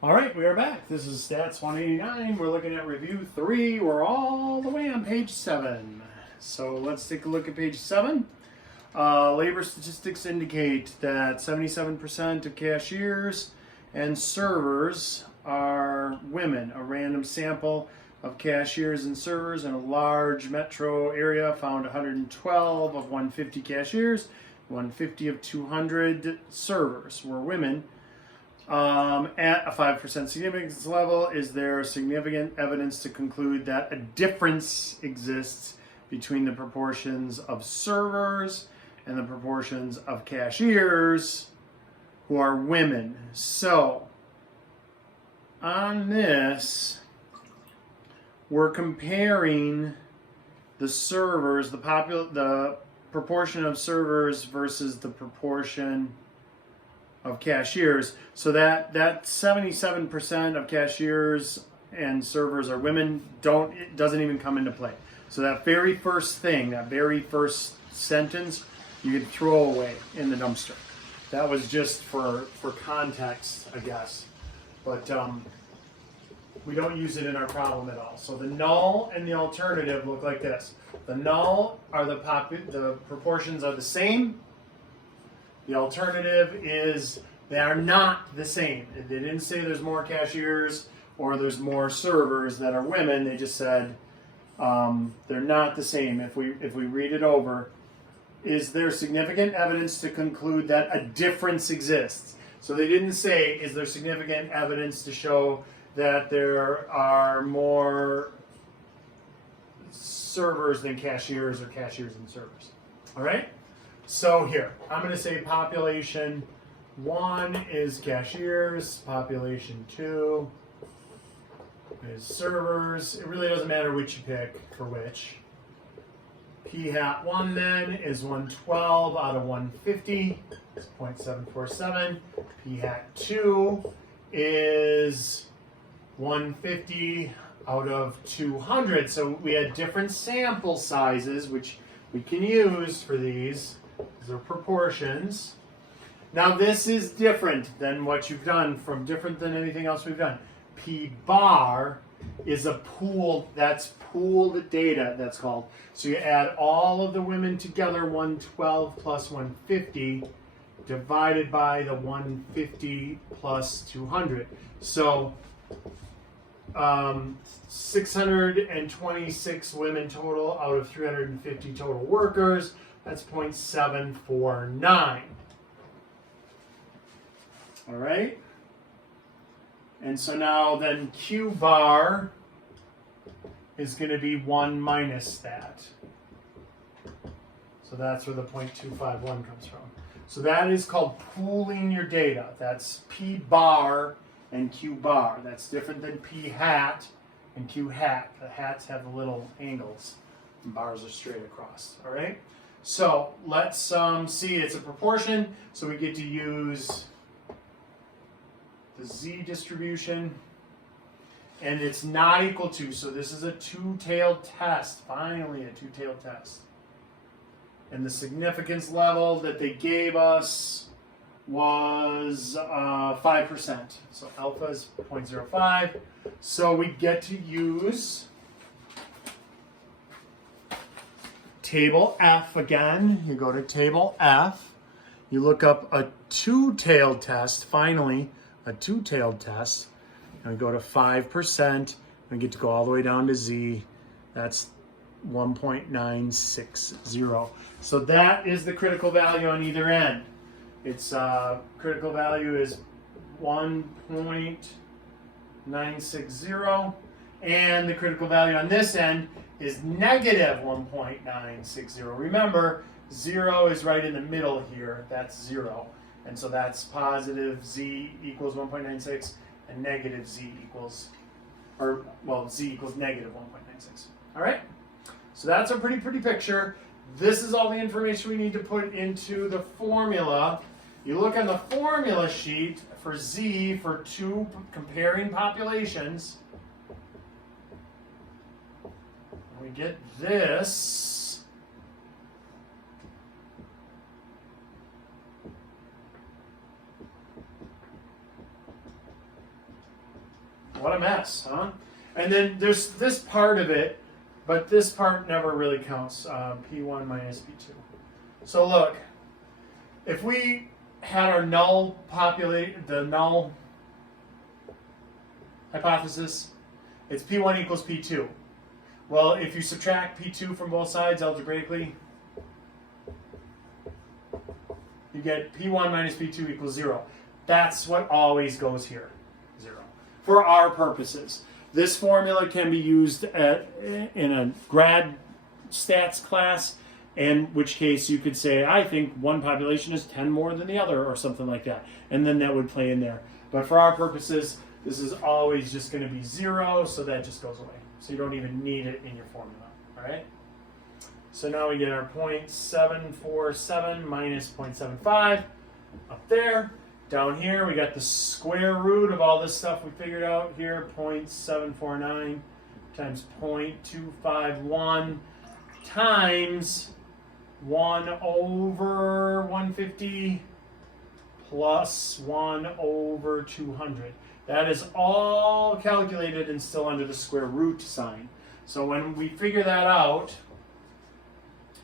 All right, we are back. This is Stats189. We're looking at review 3. We're all the way on page 7. So let's take a look at page 7. Labor statistics indicate that 77% of cashiers and servers are women. A random sample of cashiers and servers in a large metro area found 112 of 150 cashiers, 150 of 200 servers were women. At a 5% significance level, is there significant evidence to conclude that a difference exists between the proportions of servers and the proportions of cashiers who are women? So, on this, we're comparing the servers, the proportion of servers versus the proportion of cashiers. So that 77% of cashiers and servers are women it doesn't even come into play. So that very first thing, that very first sentence, you could throw away in the dumpster. That was just for context, I guess. But we don't use it in our problem at all. So the null and the alternative look like this. The null are the proportions are the same. The alternative is they are not the same. They didn't say there's more cashiers or there's more servers that are women. They just said they're not the same. If we read it over, is there significant evidence to conclude that a difference exists? So they didn't say, is there significant evidence to show that there are more servers than cashiers or cashiers and servers? All right? So here, I'm going to say population 1 is cashiers, population 2 is servers. It really doesn't matter which you pick for which. P hat 1 then is 112 out of 150, it's 0.747. P hat 2 is 150 out of 200. So we had different sample sizes, which we can use for these. These are proportions. Now this is different than what you've done, different than anything else we've done. P bar is a pooled, that's pooled data, that's called. So you add all of the women together, 112 plus 150, divided by the 150 plus 200. So 626 women total out of 350 total workers. That's 0.749. All right. And so now then Q bar is going to be 1 minus that. So that's where the 0.251 comes from. So that is called pooling your data. That's P bar and Q bar. That's different than P hat and Q hat. The hats have the little angles and bars are straight across. All right. So let's see, it's a proportion, so we get to use the Z distribution, and it's not equal to, so this is a two-tailed test, finally a two-tailed test. And the significance level that they gave us was 5%, so alpha is 0.05, so we get to use Table F again. You go to Table F, you look up a two-tailed test, finally, a two-tailed test, and we go to 5%, and we get to go all the way down to Z. That's 1.960. So that is the critical value on either end. Its critical value is 1.960, and the critical value on this end is negative 1.960. Remember, 0 is right in the middle here. That's 0. And so that's positive Z equals 1.96 and negative Z equals, Z equals negative 1.96. All right? So that's a pretty picture. This is all the information we need to put into the formula. You look on the formula sheet for Z for two comparing populations. We get this. What a mess, huh? And then there's this part of it, but this part never really counts, P1 minus P2. So look, if we had our null the null hypothesis, it's P1 equals P2. Well, if you subtract P2 from both sides algebraically, you get P1 minus P2 equals 0. That's what always goes here, 0. For our purposes. This formula can be used in a grad stats class, in which case you could say, I think one population is 10 more than the other, or something like that. And then that would play in there. But for our purposes, this is always just going to be 0, so that just goes away. So you don't even need it in your formula, all right? So now we get our 0.747 minus 0.75 up there. Down here, we got the square root of all this stuff we figured out here, 0.749 times 0.251 times 1 over 150 plus 1 over 200. That is all calculated and still under the square root sign. So when we figure that out,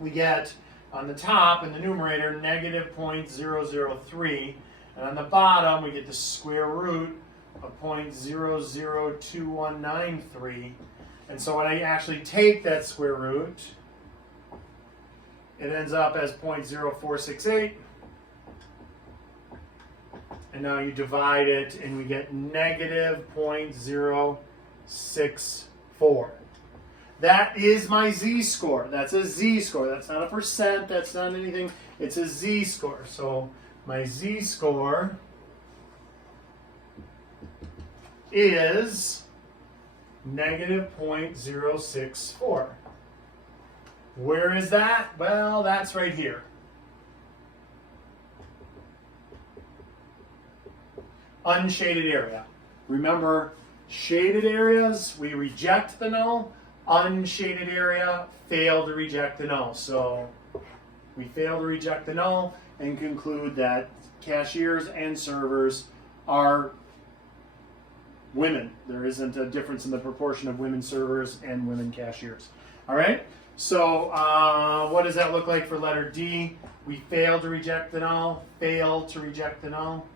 we get on the top in the numerator negative 0.003, and on the bottom we get the square root of 0.002193. And so when I actually take that square root, it ends up as 0.0468. And now you divide it, and we get negative 0.064. That is my z-score. That's a z-score. That's not a percent. That's not anything. It's a z-score. So my z-score is negative 0.064. Where is that? Well, that's right here. Unshaded area. Remember, shaded areas, we reject the null. Unshaded area, fail to reject the null. So we fail to reject the null and conclude that cashiers and servers are women. There isn't a difference in the proportion of women servers and women cashiers. All right? So what does that look like for letter D? We fail to reject the null, fail to reject the null.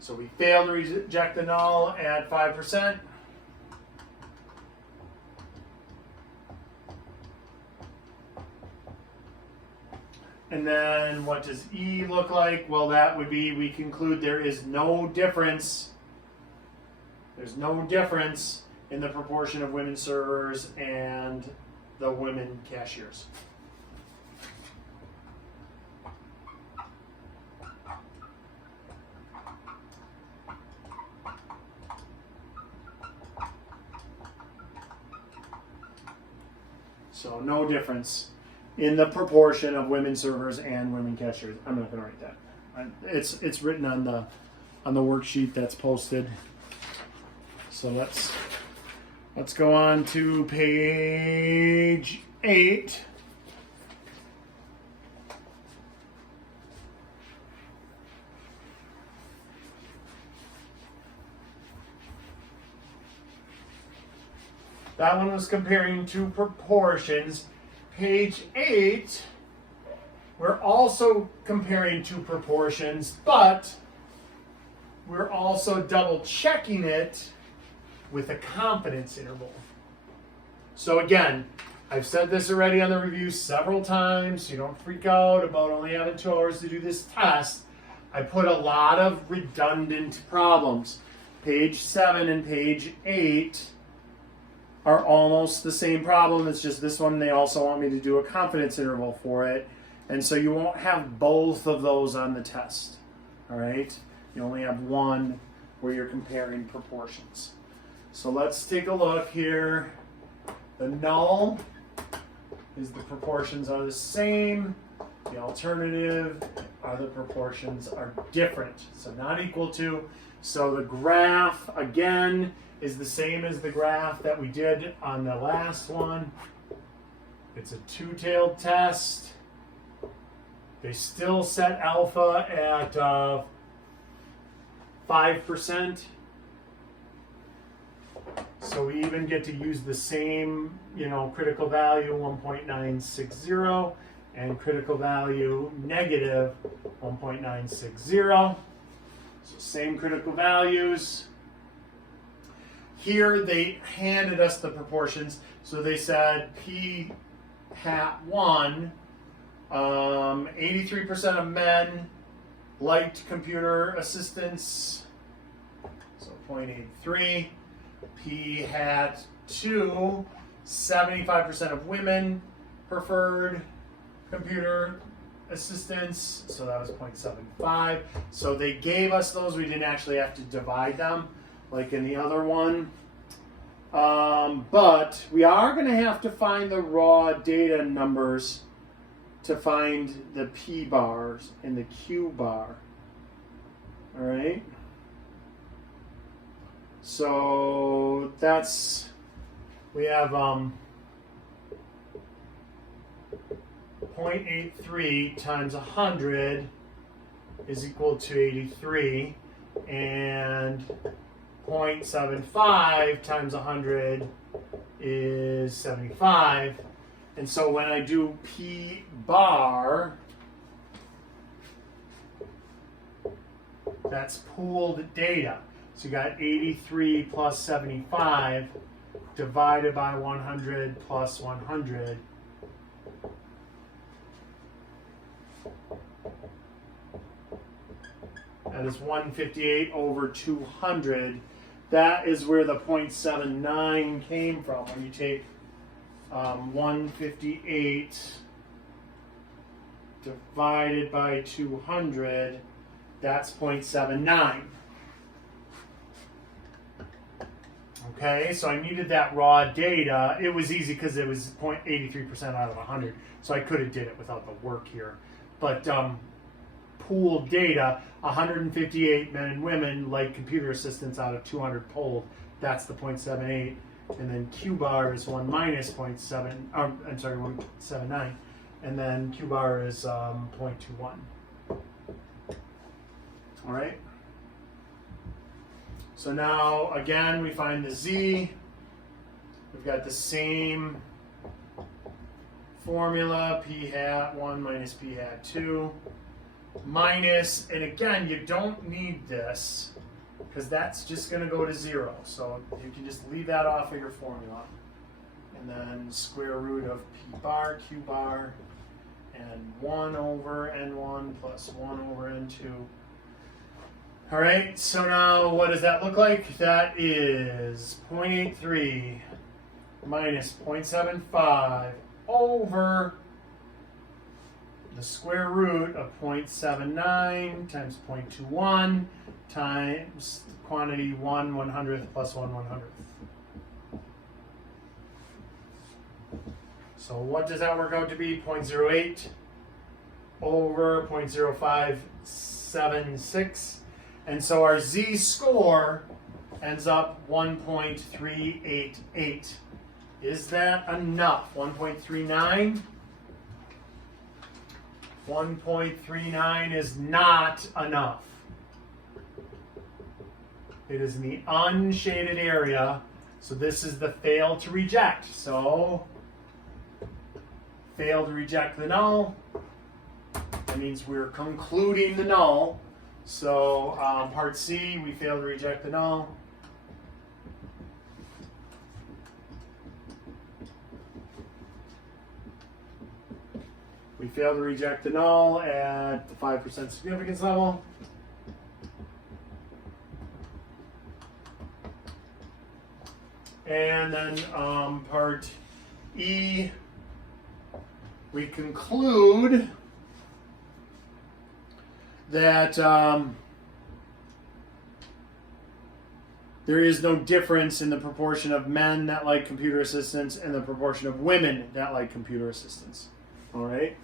So we fail to reject the null at 5%. And then what does E look like? Well, that would be, we conclude there is no difference. There's no difference in the proportion of women servers and the women cashiers. So no difference in the proportion of women servers and women cashiers. I'm not going to write that. It's written on the worksheet that's posted. So let's go on to page 8. That one was comparing two proportions. Page 8, we're also comparing two proportions, but we're also double checking it with a confidence interval. So again, I've said this already on the review several times, so you don't freak out about only having 2 hours to do this test. I put a lot of redundant problems. Page 7 and page 8 are almost the same problem. It's just this one, they also want me to do a confidence interval for it. And so you won't have both of those on the test. All right? You only have one where you're comparing proportions. So let's take a look here. The null is the proportions are the same. The alternative are the proportions are different. So not equal to. So the graph, again, is the same as the graph that we did on the last one. It's a two-tailed test. They still set alpha at 5%. So we even get to use the same, critical value 1.960 and critical value negative 1.960. So same critical values. Here they handed us the proportions. So they said P hat 1, 83% of men liked computer assistance, so 0.83. P hat 2, 75% of women preferred computer assistance, so that was 0.75. So they gave us those. We didn't actually have to divide them like in the other one. But we are going to have to find the raw data numbers to find the P bars and the Q bar. All right. So we have 0.83 times 100 is equal to 83, and 0.75 times 100 is 75. And so when I do P bar, that's pooled data. So you got 83 plus 75 divided by 100 plus 100. That is 158 over 200. That is where the 0.79 came from. When you take 158 divided by 200, that's 0.79. Okay, so I needed that raw data. It was easy because it was 0.83% out of 100, so I could have did it without the work here. But pooled data, 158 men and women like computer assistants out of 200 polled. That's the 0.78, and then Q bar is 1 minus 1.79, and then Q bar is 0.21. All right. So now, again, we find the Z. We've got the same formula, P hat 1 minus P hat 2, minus, and again, you don't need this, because that's just going to go to 0. So you can just leave that off of your formula. And then square root of P bar, Q bar, and 1 over N1 plus 1 over N2. All right, so now what does that look like? That is 0.83 minus 0.75 over the square root of 0.79 times 0.21 times quantity 1/100th plus 1/100th. So what does that work out to be? 0.08 over 0.0576. And so our Z score ends up 1.388. Is that enough? 1.39? 1.39 is not enough. It is in the unshaded area. So this is the fail to reject. So fail to reject the null. That means we're concluding the null. So part C, we fail to reject the null. We fail to reject the null at the 5% significance level. And then part E, we conclude that there is no difference in the proportion of men that like computer assistance and the proportion of women that like computer assistance. All right?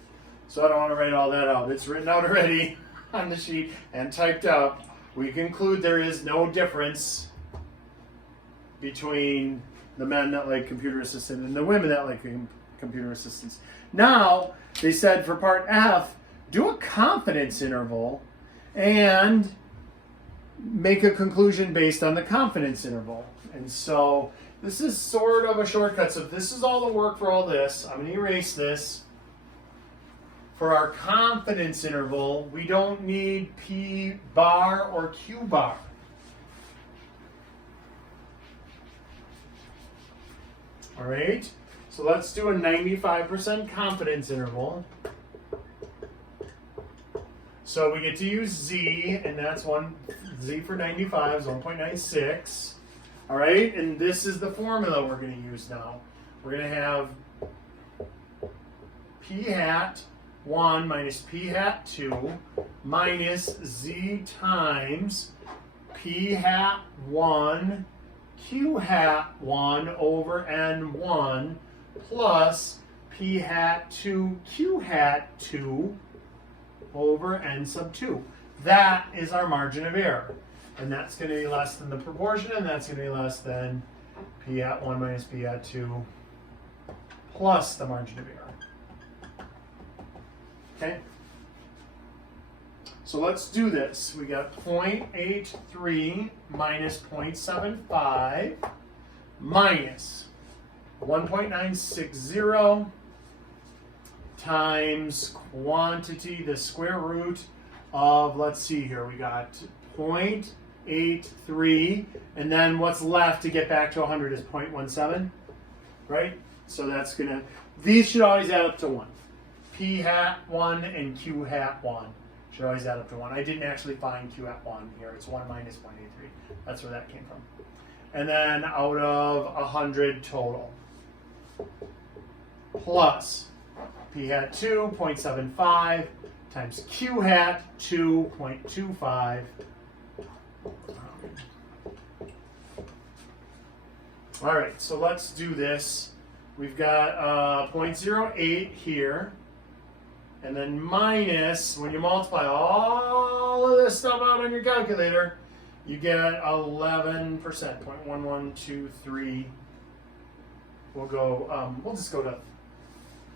So I don't want to write all that out. It's written out already on the sheet and typed up. We conclude there is no difference between the men that like computer assistance and the women that like computer assistance. Now, they said for part F, do a confidence interval and make a conclusion based on the confidence interval. And so this is sort of a shortcut. So if this is all the work for all this, I'm going to erase this. For our confidence interval, we don't need P bar or Q bar. All right, so let's do a 95% confidence interval. So we get to use Z, and that's Z for 95 is 1.96. All right, and this is the formula we're going to use now. We're going to have P hat 1 minus P hat 2 minus Z times P hat 1 Q hat 1 over N1 plus P hat 2 Q hat 2 over N sub 2. That is our margin of error. And that's going to be less than the proportion, and that's going to be less than P hat 1 minus P hat 2 plus the margin of error. Okay? So let's do this. We got 0.83 minus 0.75 minus 1.960 times quantity, the square root of, let's see here, we got 0.83, and then what's left to get back to 100 is 0.17, right? So that's going to, these should always add up to 1. P hat 1 and Q hat 1 should always add up to 1. I didn't actually find Q hat 1 here. It's 1 minus 0.83. That's where that came from. And then out of 100 total. Plus P hat 2, 0.75 times Q hat 2, 0.25. All right, so let's do this. We've got 0.08 here. And then minus, when you multiply all of this stuff out on your calculator, you get 11%, 0.1123. We'll go, we'll just go to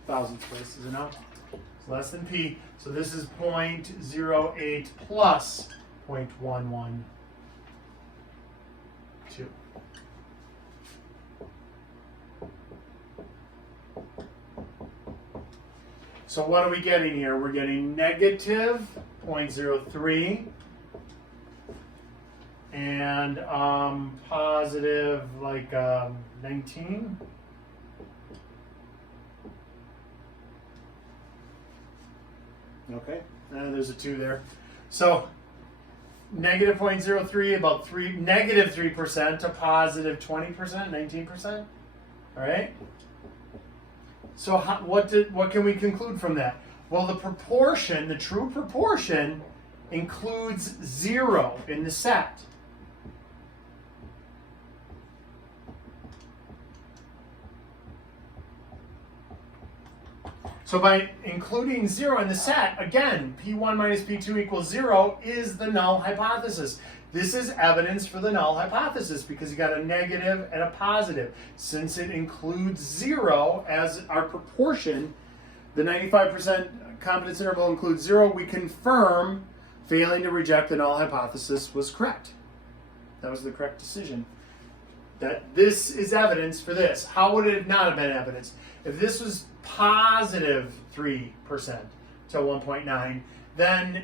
thousandths place, is enough. It's less than P. So this is 0.08 plus 0.112. So what are we getting here? We're getting negative 0.03 and positive like 19. Okay, there's a 2 there. So negative 0.03, about negative 3% to positive 20%, 19%. All right. So what can we conclude from that? Well, the proportion, the true proportion, includes 0 in the set. So by including 0 in the set, again, P1 minus P2 equals 0 is the null hypothesis. This is evidence for the null hypothesis because you got a negative and a positive. Since it includes 0 as our proportion, the 95% confidence interval includes 0, we confirm failing to reject the null hypothesis was correct. That was the correct decision. That this is evidence for this. How would it not have been evidence? If this was positive 3% to 1.9, then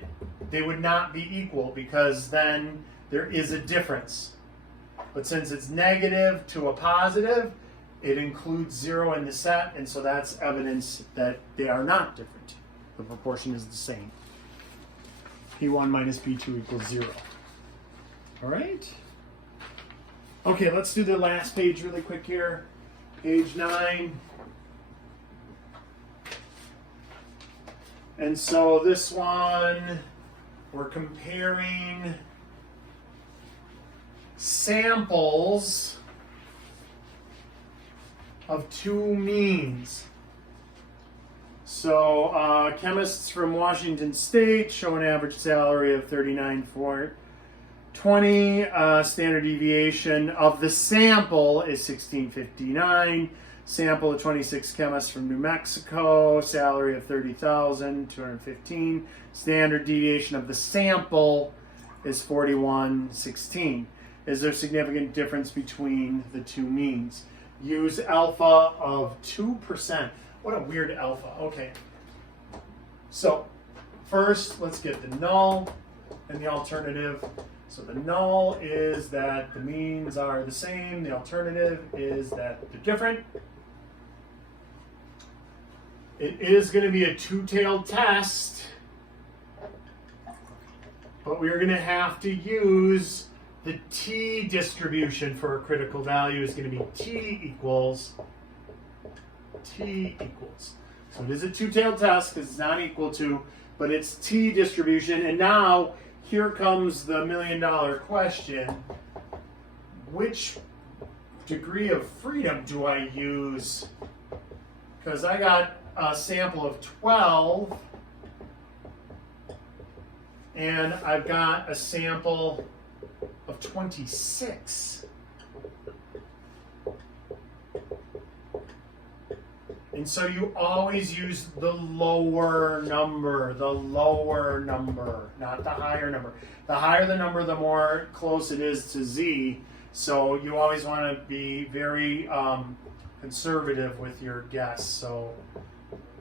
they would not be equal because then there is a difference. But since it's negative to a positive, it includes 0 in the set, and so that's evidence that they are not different. The proportion is the same. P1 minus P2 equals 0. All right? Okay, let's do the last page really quick here. Page 9. And so this one, we're comparing samples of 2 means. So chemists from Washington State show an average salary of $39,420. Standard deviation of the sample is 1659. Sample of 26 chemists from New Mexico, salary of $30,215. Standard deviation of the sample is 4116. Is there significant difference between the two means? Use alpha of 2%. What a weird alpha. Okay. So first, let's get the null and the alternative. So the null is that the means are the same. The alternative is that they're different. It is going to be a two-tailed test, but we're going to have to use the t distribution for a critical value is going to be t equals. So it is a two-tailed test because it's not equal to, but it's t distribution. And now here comes the million-dollar question. Which degree of freedom do I use? Because I got a sample of 12, and I've got a sample of 26. And so you always use the lower number, not the higher number. The higher the number, the more close it is to z. So you always want to be very conservative with your guess. So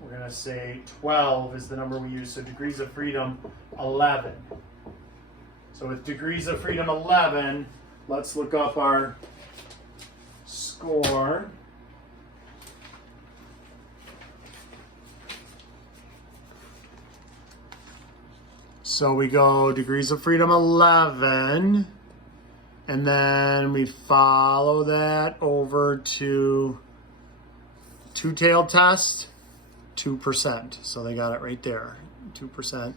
we're going to say 12 is the number we use. So degrees of freedom, 11. So with degrees of freedom 11, let's look up our score. So we go degrees of freedom 11, and then we follow that over to two-tailed test, 2%. So they got it right there, 2%,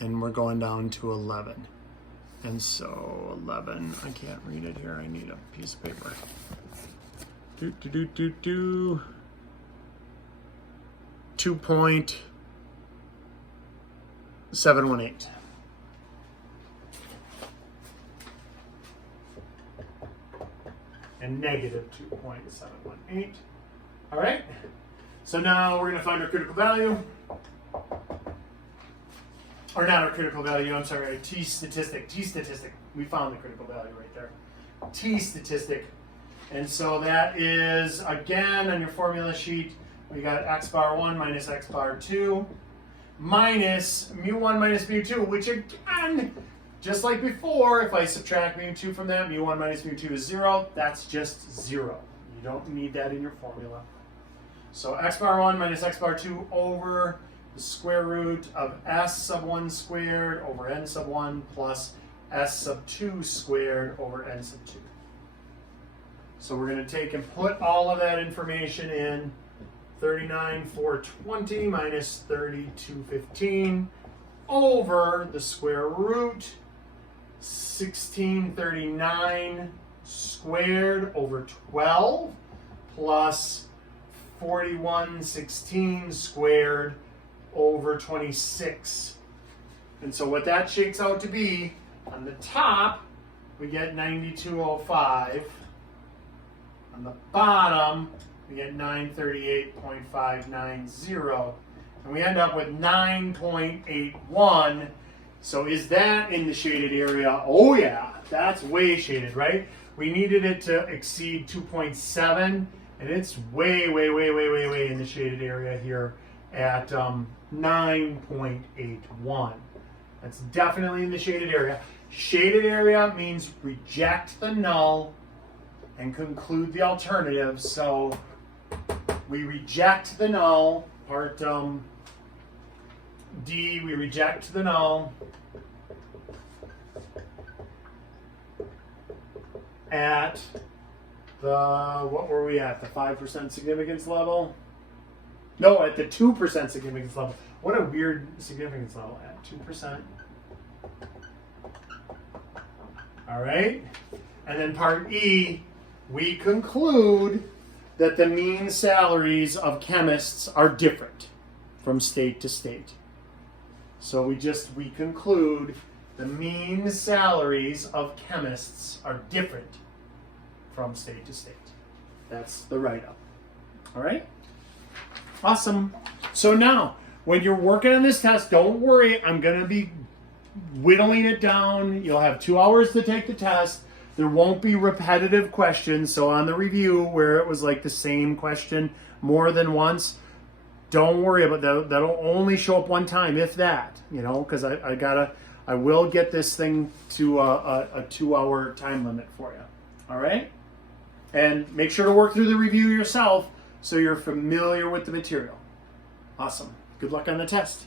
and we're going down to 11. And so 11, I can't read it here, I need a piece of paper. 2.718. And negative 2.718. All right. So now we're going to find our critical value. Or not our critical value, I'm sorry, a t statistic. We found the critical value right there. T statistic. And so that is, again, on your formula sheet, we got x bar 1 minus x bar 2 minus mu1 minus mu2, which again, just like before, if I subtract mu2 from that, mu1 minus mu2 is 0. That's just 0. You don't need that in your formula. So x bar 1 minus x bar 2 over the square root of s sub 1 squared over n sub 1 plus s sub 2 squared over n sub 2. So we're going to take and put all of that information in. 39,420 minus 3215 over the square root 1639 squared over 12 plus 4116 squared over 26. And so what that shakes out to be, on the top, we get 9205. On the bottom, we get 938.590. And we end up with 9.81. So is that in the shaded area? Oh yeah, that's way shaded, right? We needed it to exceed 2.7, and it's way in the shaded area here at 9.81. That's definitely in the shaded area. Shaded area means reject the null and conclude the alternative. So we reject the null, part D, we reject the null at the, what were we at, the 5% significance level? No, at the 2% significance level. What a weird significance level, at 2%. All right, and then part E, we conclude that the mean salaries of chemists are different from state to state. So we conclude the mean salaries of chemists are different from state to state. That's the write-up. All right? Awesome. So now, when you're working on this test, don't worry. I'm going to be whittling it down. You'll have 2 hours to take the test. There won't be repetitive questions. So on the review where it was like the same question more than once, don't worry about that. That'll only show up one time, if that, because I will get this thing to a 2 hour time limit for you. All right? And make sure to work through the review yourself so you're familiar with the material. Awesome. Good luck on the test.